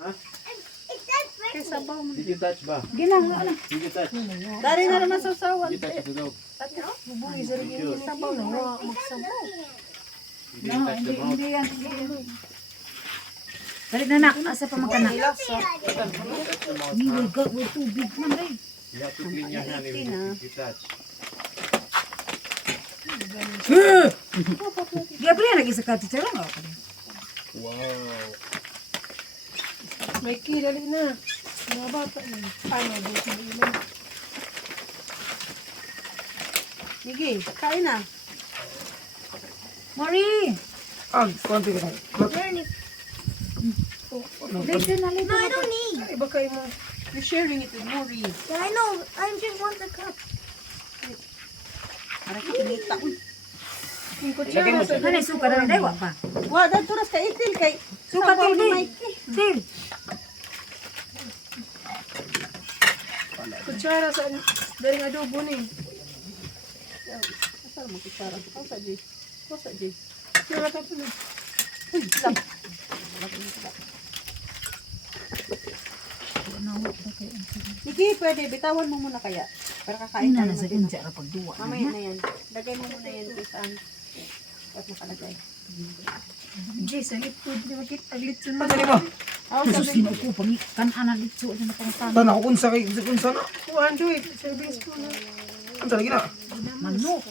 Ha? Kay sabaw mo. Did you touch ba? Ginang ano? Did you touch? Dari na naman sa sawan. Did you touch the dog? Bubuhi sa rin sabaw na nga magsabaw. You didn't touch the mouth? Hindi yan. Balik na nak, asa pa magkanak. Lasa. Hindi, gawin tubig man rin. You have to clean your hand if you touch. Di apa yan, lagi sa katitsara nga. Wow. May kilali na. Mga bata na. Paano buti na ilan? Migi, kain na. Mari! Konti ka lang. Later na, later No, I na. don't need. Iba kayo mo. You're sharing it with Mori. Yeah, I know. I just want the cup. Para ka pinita. Yung Ilagay mo kutsara sa... Ano, suka na rin, daywa pa. Wa, daturas ka itil kay... Suka sabaw til, ni til. Mike. Til. Kutsara sa... Dari nga adobo ni. Asal mo kutsara? Kausa, Jay. Kausa, Jay. Kaya ka po na. Uy, lang. Sige, pwede. Bitawan mo muna kaya. Para kakain Ina ka na sa naman. inja ra pagduwa. Mamaya na yan. Lagay mo muna yan kung saan. Ba't nakalagay? Jay, sa litod, di ba kit, ang litod mo. Ano ba? Oh, Jesus, sabi. kinuko, kanan na litod, na pangtano. Tan ako kunsa kay kunsa na. 200. Serving spoon na. Unsa lagi na? Manok.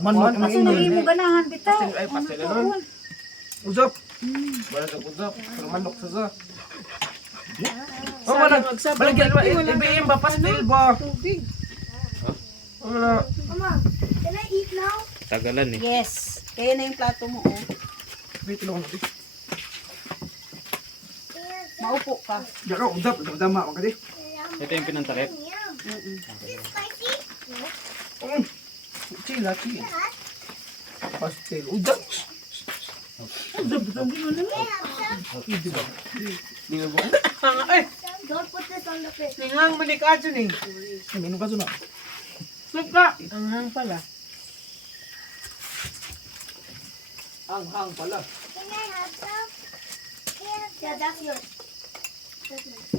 Manok ang Kasi nang imo ingay. ganahan, bitaw. Ay, pastel na nun. Usap. Wala sa kuzap. Pero manok sa sa. Oh, wala. Magsabaw. Balagyan ba? Wala Ibigay ba pastel ba? tubig. Wala. Mama, can I eat now? Tagalan eh. Yes. Kaya na yung plato mo, oh. Wait lang ako. Maupo ka. Ya ka usap, dama ka di. Ito yung pinantakip. Yum. Mm-mm. Spicy? Chila, chila. Pastel. Usap. Hanga, eh. Don't put this on the plate. Ninghang malikadyo ni. Minum ka na. Suka. Anghang pala. Hang pala. Can I have some? Yeah, that's yours.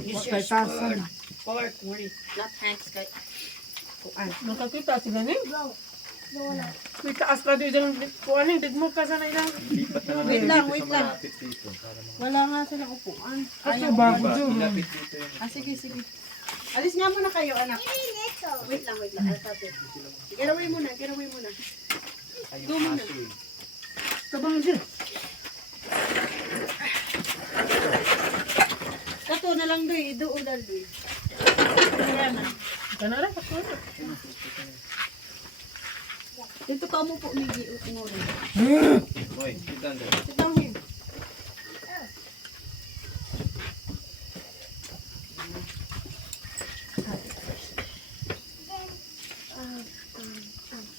Kay tasa na. Pork, Mori. Not Hanks, kay. Kuan. Nakakita sila ni. Go. Go on. May taas ka doon dyan. Kuan ni, digmo ka sana ilang. Lipat na Wait lang, dito wait sa lang. malapit dito. Para mga... Wala nga silang upuan. Kasi Ayaw. bago Diba? dyan. Ilapit dito yung... Sige, sige. Alis nga muna kayo, anak. Give me little. Wait lang, wait lang. I'll stop it. Get away muna, get away muna. Ay, Go yung muna. aso eh. Kabang dyan. Kato na lang doy, doon dal doy. Kaya na. Kana ra kato na. Dito ka mo po Migi Ngori. Boy, sit down there. Sit down here.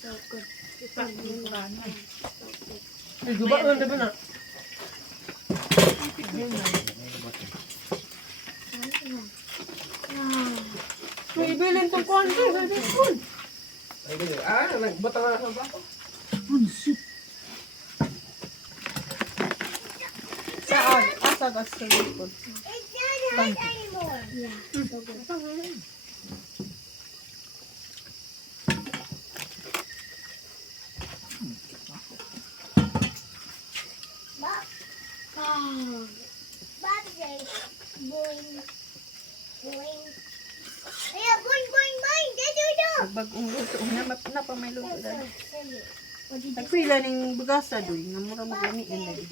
So good. Ay, guba on na ba na? May ibilin tong kuhan ko, may ibilin. Ay, nagbata nga sa bako. Saan? Asa ka sa likod? It doesn't hurt anymore. Yeah. So good. Bob. Oh. Bob says, boing, boing. Yeah, boing, boing, boing. That's your dog. Bagong luto. Na pa may luto dali. What did you Nagpila ning bugasa doy, nga mura maglamian lagi.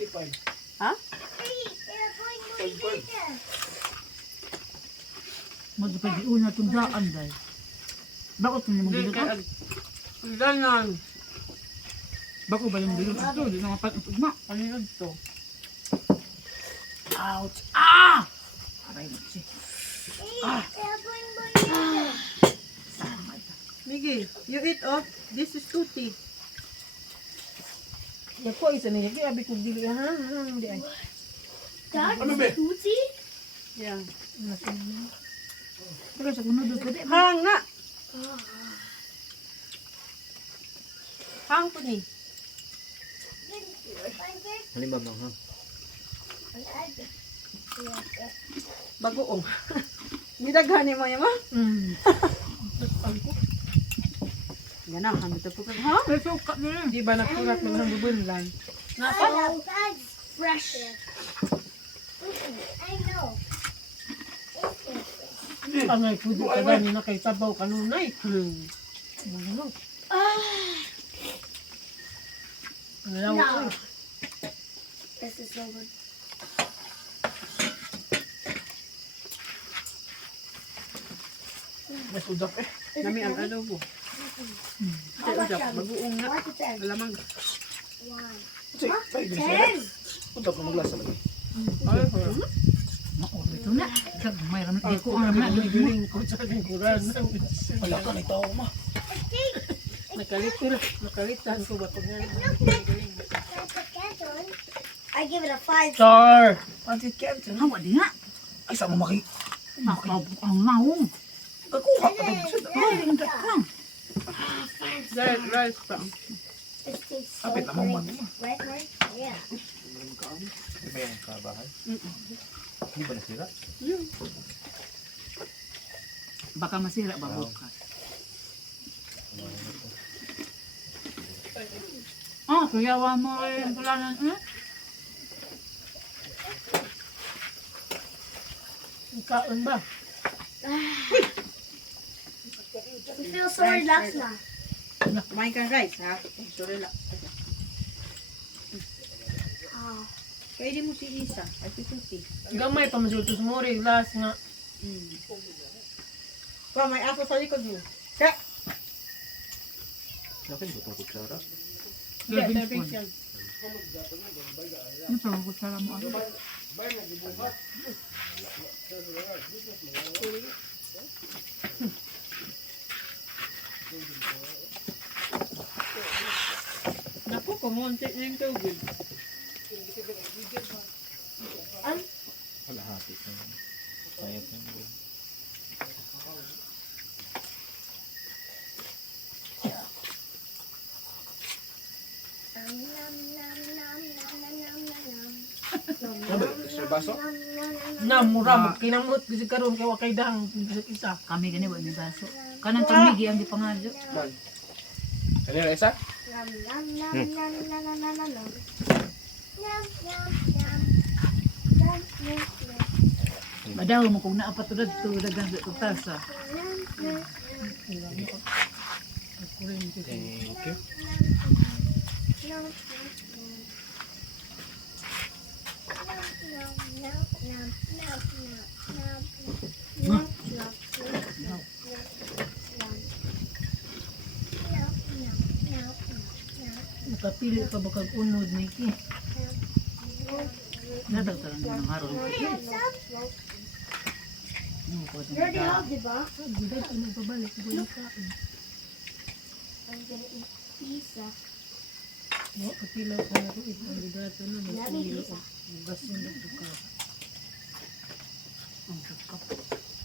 Ha? say? Yeah, boing, boing, boing. Magpag-iuna itong daan dahil. Bakit hindi mo Hindi gilot? kay Danan. Bako ba yung gilot? Ito, di na mapatugma. Ano to? Ouch! Ah! Aray mo siya. Yeah, boing, boing, boing. Migi, you eat oh. This is tutti. Yako isa na yaki abi ko dili ha. Hindi ay. Dad, Tootsie? Yeah. Pero sa kuno doon pwede. Hang na. Hang po ni. Halimbawa, ha? Dad. Bagoong. Nidaghani mo yun, ma? Ganahan ito po ha? May suka nila. Di ba nakulat ng hanggubulan? Oh, that's fresh. I know. Angay po di ka gani na kay sabaw kanunay. Ano? Ang lawak ko. No. This is so good. May sudak eh. Nami ang adobo. How much Udap, are we? bagoong na. 1 to 10. Alamang. 1. Sige, ay, hindi sila. 10. Punta ko maglasa lagi. Ay, Maor ito na. May ramen. Di ko ang ramen. giling ko sa lingkuran. Wala ka na ito, ma. Nakalitan ko ba pag nga I give it a 5. Star! Pansit Canton. Hawa di nga. Ay, saan mo maki? Ang naong. Kakuha ka ito. Ay, ang dakang. rice pa. It tastes so Kapit naman man. great. Right, right? Yeah. Di ba yung kabahay? Hindi ba nasira? Baka masira ba bukas? Ah, kuyawa mo rin pulanan. Kaon ba? We feel so relaxed now. Kumain kang rice, ha? Sorry lang. Oh. Pwede mo si Isa. Ay, si Gamay pa masulto sa mori. Last nga. Pa, may aso sa likod mo. Akin ba itong kutsara? Garbing spoon. Ano pa ang kutsara mo? Naku, kumunti na yung tubig. Kalahati. Sayat na yun. Nom, nom, nom, nom, nom, nom, nom, Ano ba? Sir Baso? Namura, kinamot kasi karon kay wakay dahang isa. Kami gani wa ni baso. Kanang tumigi ang gipangadyo. Man. Kanina isa? nom, nom, nom, nom, nom, nom, nom, nom, nom. Nom, nom, nom. Nom, nom, nom. Madaw mo kung naapat tulad to dagan sa tasa. Nom, nom, Thank you. nom, nom, nom. Nom, nom, nom, nom, nom, nom, nom, nom, nom, nom, nom, nom, nom, nom, nom. Nakapili ka ba kag unod Nikki? Nadaw talang ng haron. You already have, diba? Guday ko nagpabalik ko yung kain. I'm gonna eat pizza. Wa kapila ko na ko ito ang ligato na may Lagi ulo pizza. o gas mo na ka. Ang kakap.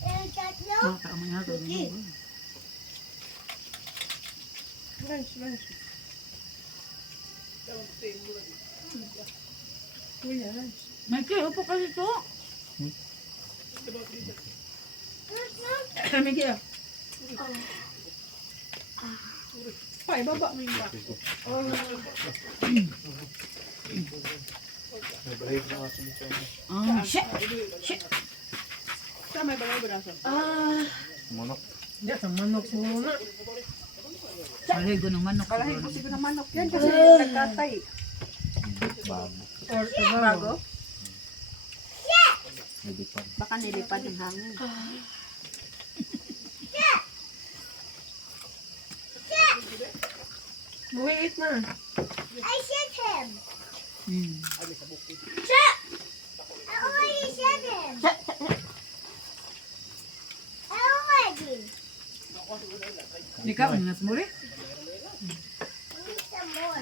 And got no. Makaamay na to. Lunch. Kuya, lunch. Mikey, upo ka dito. Kami kaya. Pa, ibaba mo yung ba? May bahig na aso nito. Ah, shit. Sa may bagay braso. Manok. Diyan sa manok siguro na. Maligo ng manok Kalahin siguro. ko siguro ng manok yan kasi nagkatay. Bago. Or Bago? Hindi pa. Baka nilipad ng hangin. Buwiit na. I shit him. Hmm. Shit! I already shit him. I already. Ikaw, ang nasmuri? I need some more.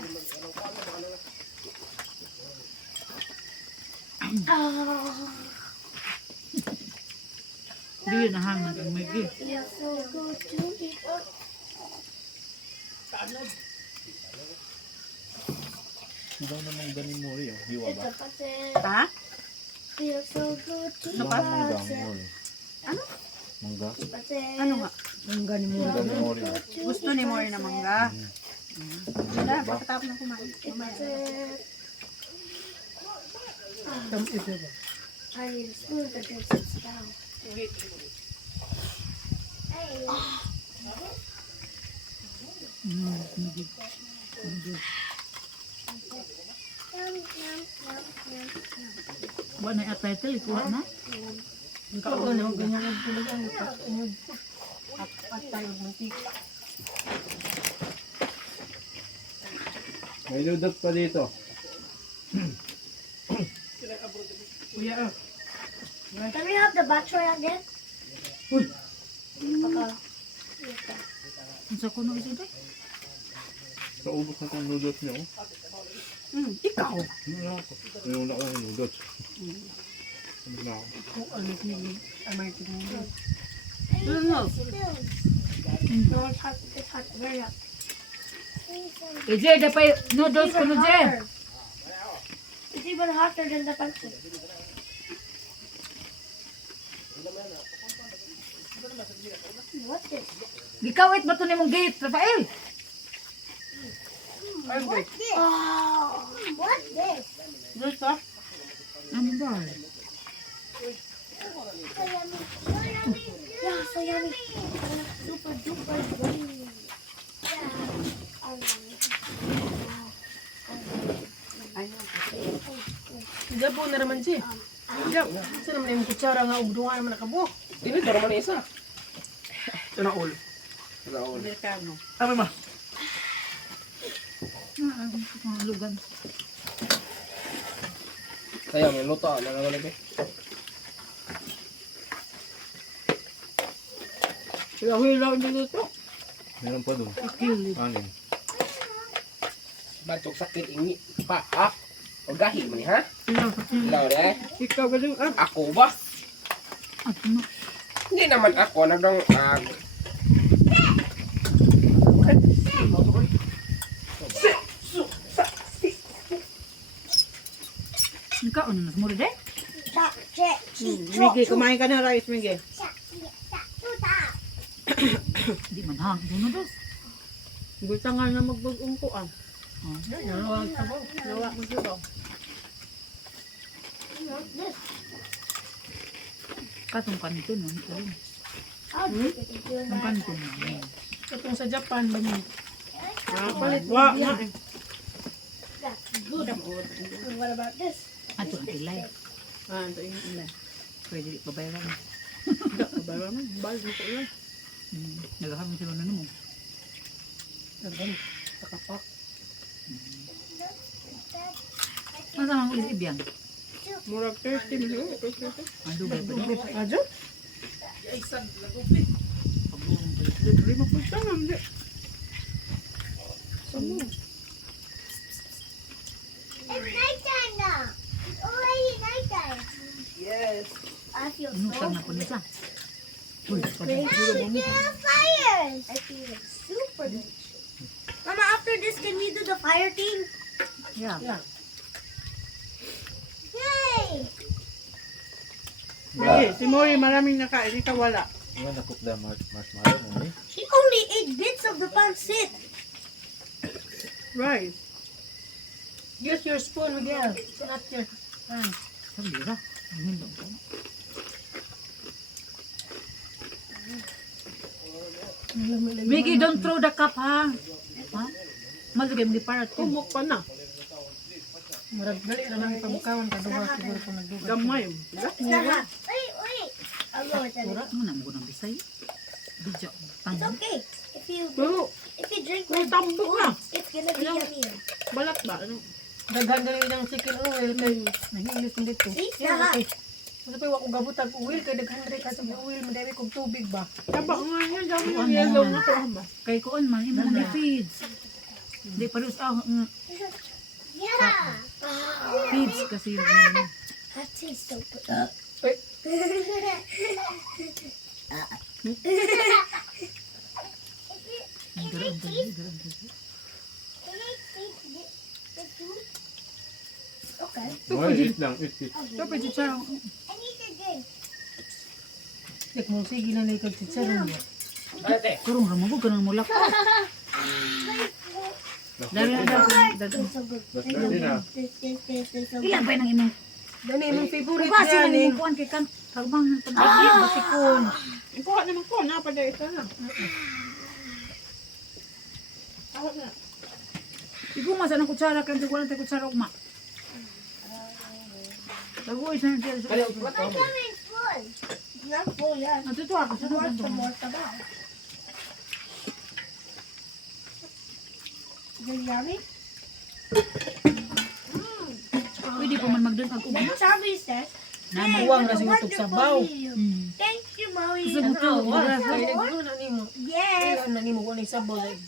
Oh, Dili na hangad ang Mikey. you're so good to me. Hindi daw namang ganin mo rin. Hiwa ba? It's a pattern. Ha? feels so good to Mangga, touch it. mori. Ano? Mangga. Ano nga? Ang gani mo. Mangga, mori. Gusto ni Mori na mangga. Wala, pagkatapos ng kumain. Mamaya. Tamis ba? I need a spoon to get this down. Yum, yum, yum, yum, yum. Wala na yung title, ikuha na. Ikaw ka na, ganyan ang tulagan. At tayo mantika. May noodles pa dito. Kuya, Can we have the battery again? Uy. Okay. ang sa kuno ito tayo. Kaubos na itong noodles niyo. Ikaw. Ano na ako? Inuna ko yung noodles. Ano na ako? Kung ano ni American noodles. Ano? No, it's hot. It's hot. Very hot. EJ, dapat noodles kuno je. It's even hotter than the pancit. What's this? Gikawit ba ito ni mong gate, Rafael? What's this? Oh, what's this? Gusto? Ano ba? So yummy. So yummy. Yeah, so yummy. Super duper yummy. Yeah. I love it. Jabo na naman siya. Jab, saan naman yung kutsara nga ugdungan naman nakabuok. Ini daro man isa. Ito na all. Raul. Amerikano. Tama ma. Mga lugan. Sayang yung luto na naman lagi. Hilaw-hilaw dito to. Meron pa doon. Kilig. Anin. Batok sakit ini paak. O gahi man ha? Hilaw sa kilig. Ilaw de. Ikaw ba yung Ako ba? At ano? Hindi naman ako nagdang Ikaw, ano nas mura de? Chop, chop, Miggy, kumain ka ng rice, Miggy. Di man hang. Ito noodles. Gusto nga na magbagong ko ah. Oh, nalawag sa ba? Nawa mo siya. Katong kanito no. Ito rin. Ang I'll kanito no. Itong sa Japan ba niya? Palit wa nga eh. Good. And what about this? Ato ang tilay. Ah, ito yung ilan. Pwede di pabayaran. Kabara man, bal dito lang. Nagaham sila na mo. Dagan, sakapak. Masa ang ulis ibyan? Murag 30 minutes. Ang dugay pa rin. Adyo? Libre mo po siya, hindi. Samo. It's nighttime now. It's already nighttime. Yes. I feel Inutang so na po niya. Uy, great. Yeah, fires. I feel like super delicious. Mama, after this, can we do the fire thing? yeah. Yay! Miggy, si Mori maraming nakain, ikaw wala. Ngayon na-cook the marshmallow mo eh. She only ate bits of the pancit. Rice. Use your spoon, Miguel. Not your hand. Sabi ra. Ang hindi ko. Mickey, don't throw the cup ha. Ha? Malagay mo di para to. Kumok pa na. Murag dali na lang pamukawan kaduwa siguro kung nagduga. Gamay. It's not hot. Wait. I'll go with it. Ano na mo nang bisay? Bidya. It's Tango. okay. Pero, If you drink may like tambok na. it's gonna be yummier. Balat ba? Ano? Daghan dali ng chicken oil kay nahilis din dito. See? It's Yeah, not hot. okay. Ano pa ako gabutan oil kay daghan dali ka sa oil madami kog tubig ba. Taba nga yan. Dami Ano ng yellow yan? na to. Ba? Kay kuon man imo nang feeds. Di parus Yeah. feeds kasi That tastes so good. garam garam. Okay. Oy, Eat lang, eat. Dapat chicharon. I need a drink. Dik mo sige na na ikag chicharon mo. Ate. Kurong ramo ko ganang mulak. Dari It's so good. That's ready na. This so good. Ilan ba nang imong Dani imong favorite Basi man yan. imong kuan kay kan tagbang ng pagkakit basikon. Kuha naman ko, napada ito na. Awat na. Igo masa ng kutsara kan wala tay kutsara ugma. Tagoy sa diya. Kaya ulit My tummy's full. Not full yan. Ato to ako I want some sunod. more taba. Is it yummy? Pwede pa man magdun ag ugma. Sabi says, Naman. Uwang na siguro tug sabaw. thank you, Mommy. Sa buto. Bugas kay daghan na nimo. Yes. Kailan na nimo ko ni sabaw like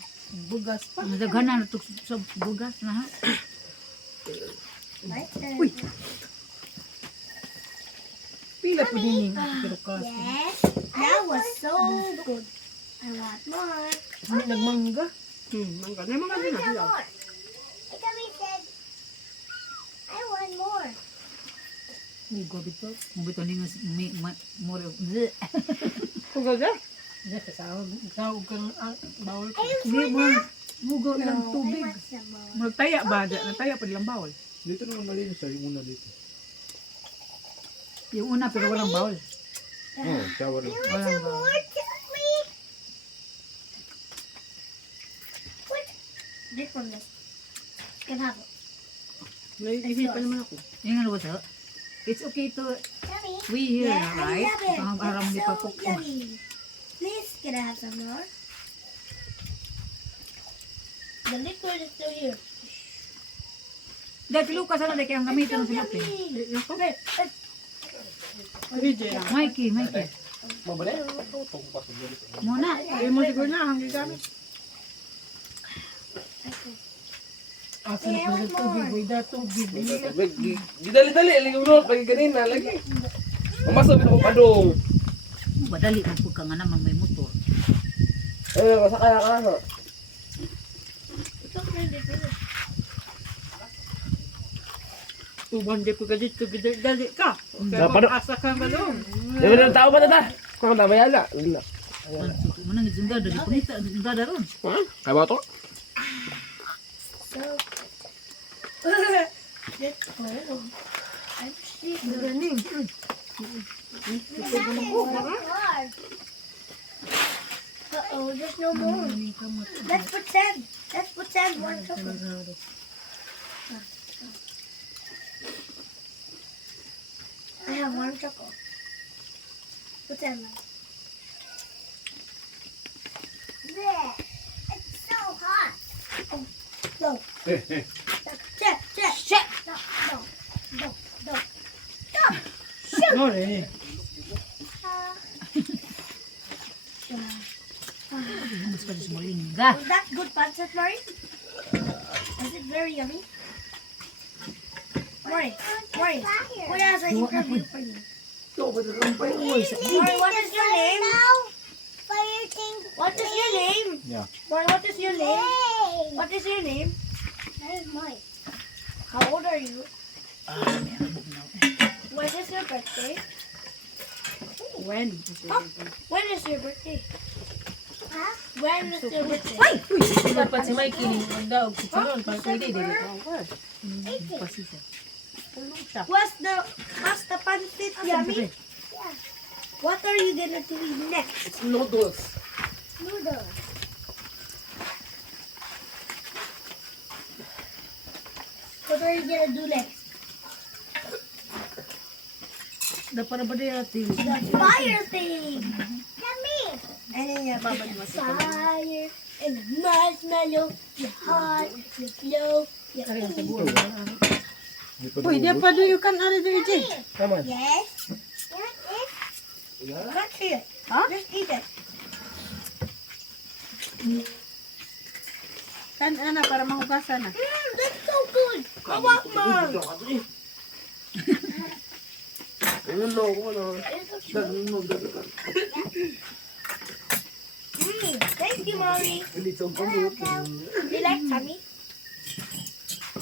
bugas pa. Nadaghanan na to sa bugas na ha. My turn. Uy. Pila po din pero kas. Yes. That was so good. I want more. Nagmangga. Mangga na mga Mommy, din come na. more. My tummy said, I want more. Ni go bito. Mo bito ni nga more. Kugaw dyan? Dito sa kang bawal ko. Di mo mugo ng tubig. I want some more. Nagtaya ba? Nataya pa nilang bawal. Dito naman malinis sa yung una dito. Yung una pero walang bawal. Oh, shower. You want Walang some bawal. more, Tommy? What? This one, this. You can have it. Naiisipan naman ako. Yung ano ba to? It's okay to Yummy. we here, Yeah, I right? love it. Ang aram ni It's so papuk. yummy. Please, can I have some more? The liquid is still here. Dahil pilukas na dahil ang gamitin ng It's so silapin. yummy. DJ lang. Mikey. Mabalik. Tutong pa sa dito. Muna. Hindi mo siguro na ang gigamit. Asa na sa tubig, wala tubig. Dali-dali. Lagi mo. Lagi ganina. Lagi. Mamasok ako padong. Badali ang pagka nga naman may motor. Masakaya ka na. It's okay, they finish. Tuban di ko ka dito, dali ka. Dapat- Kaya asa ka ba doon? Di ba ng tao ba na? Kung ang tama yan na. Manang isunda dari punita isunda ron. Kaya ba ito? So, this cold. I'm shaking. Uh-oh, there's no more. Let's pretend. Let's pretend one chocolate. I have one chocolate. Pretend like. There. It's so hot. Oh, no. Check. Check. No. No, eh. Mas pa sa moringa. Was that good pancit, Mari? Was it very yummy? Mari, what else I can review for you? Mari, what is your name? Fire thing. What is your name? Yeah. Mari, what is your name? What is your name? That is mine. How old are you? When is your birthday? When? When is your birthday? Huh? When is your birthday? Dapat si Mikey ni magdaog si Kulon para pwede din. Pasisa. Was the pancit yummy? What are you gonna do next? It's noodles. Noodles. What are you gonna do next? Dapat ba din natin? The fire thing. Yummy. And then you have fire and marshmallow. You're hot. You're slow. Uy, di pa doon yung kan ari doon, DJ. Come on. Yes. Yes. Not here. Huh? Just eat it. Kan ana para mahugasan na. That's so good. I want more. Thank you, Mommy. You like tummy?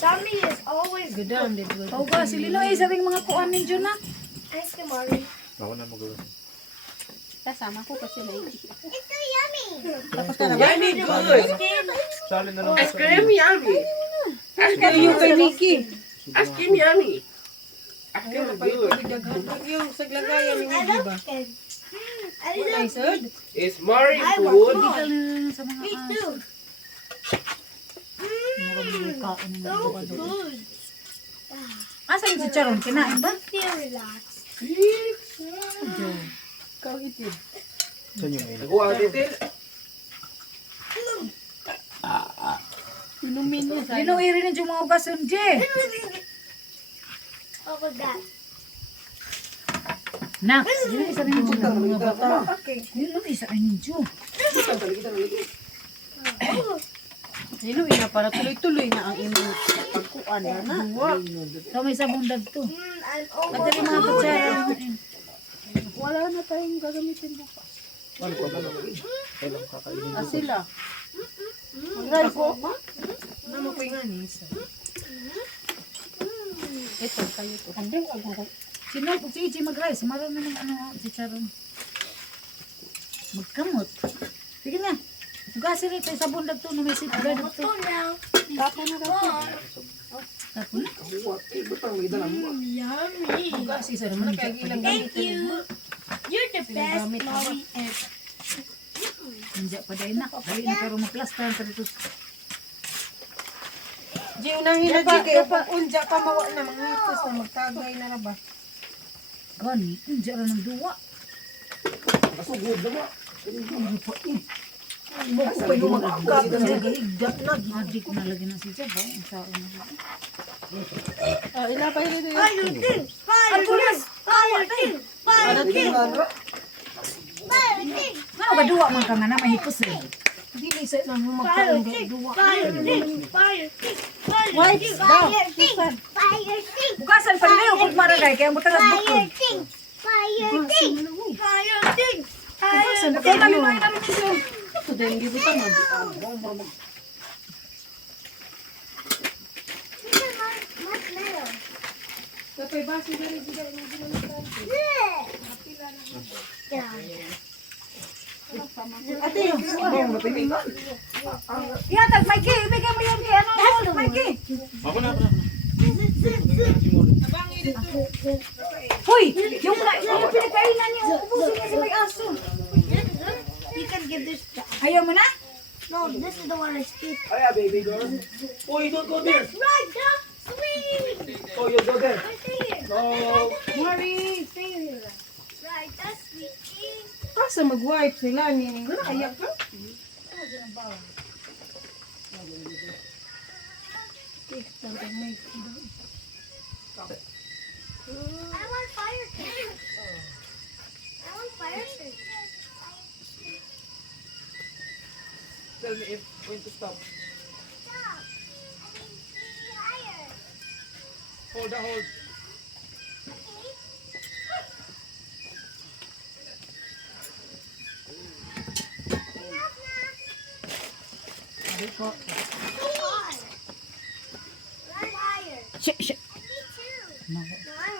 Tommy is always Gadaan, di ba? Pau ba, si Linoy, sabing mga kuan ninyo na. Ice cream, Mari. Ako na mag-uwi. Kasama ko kasi na It's so yummy. Yummy, good. Sali na lang. Ice cream, yummy. Ice cream, Yung kay Mickey. ice cream, yummy. Ice cream, Ano pa good. yung daghan? Yung sa glagayan ni I Wiggy ba? love it. I Wala love isod? It's Mari I food. want Dikal sa mga Me too. kaon ng So mga good. Asa yung chicharon? Kinain ba? Feel relaxed. Ikaw itid. Saan yung ina? Ako ang titil. Inumin niya sa Linoy rin yung mga ugason, Je. What was that? Nak, yun isa rin yung mga bata. Yun isa rin yung Linoy na para tuloy-tuloy na ang imong pagkuan na. So may sabong dag to. I'm Madali mga kutsara. Wala na tayong gagamitin bukas. Ano ko ba naman? Kailang kakainin ko. Sila. Rice ko. Mama ko nga ni isa. Ito, kayo to. Sino po si Ichi mag-rice? Maroon naman ano, chicharon. Magkamot. Sige na. Ugasin rin tayo sabong dag to na may sitgad to. Oh, now. Tapo na daw. Tapos na. Yummy. Ugas isa naman kay ilang Thank gamitin you. mo. You're the best mommy ever. Hindi pa dahil na. Dali na pero maplastan sa dito. Di unahin na di kayo pa unja pa mawa na mga itos na magtagay na ra ba? Gani, hindi rin ng duwa. Mo pa yung mga agad na Higdat na. Adik na lagi na siya ba? Ang sao na. Ilapay rin yun. Fire thing. Fire thing. Fire thing. Fire thing. Fire thing. Ano ba duwa man ka nga na mahipos eh. dili sa nang Fire magkaon thing. duwa. Fire thing. Fire thing. Fire Wipes thing. daw. Fire thing. Fire thing. Bukasan pa rin kung maraday kaya mo tagas Fire bukod. thing. Fire thing. Fire thing. Bukasan, Fire kaya thing. kami mga namin siya. Ito din, gibutan mo. Marshmallow. Kapay basi dali di dali mo ginamit. Ate, yatag, Mikey, ibigay mo yan kay ano, Mikey. Ako na, ako na. Hoy, yung pinagkainan niyo, ubusin niya si may aso. You can give this. Ayaw mo na? No, this is the one I speak. Oh yeah, baby girl. Oh, you don't go there. Right, Doc. Sweet. Oh, you go there. I see it. No. Mari, stay here. Right, that's sweet. Asa mag-wipe sila ni ning ayak ka. I want fire stick. I want fire stick. Tell me if when to stop. Stop. I mean, see higher. Hold the hold. Come on. Run higher. Shit, shit. Me too. No. No, I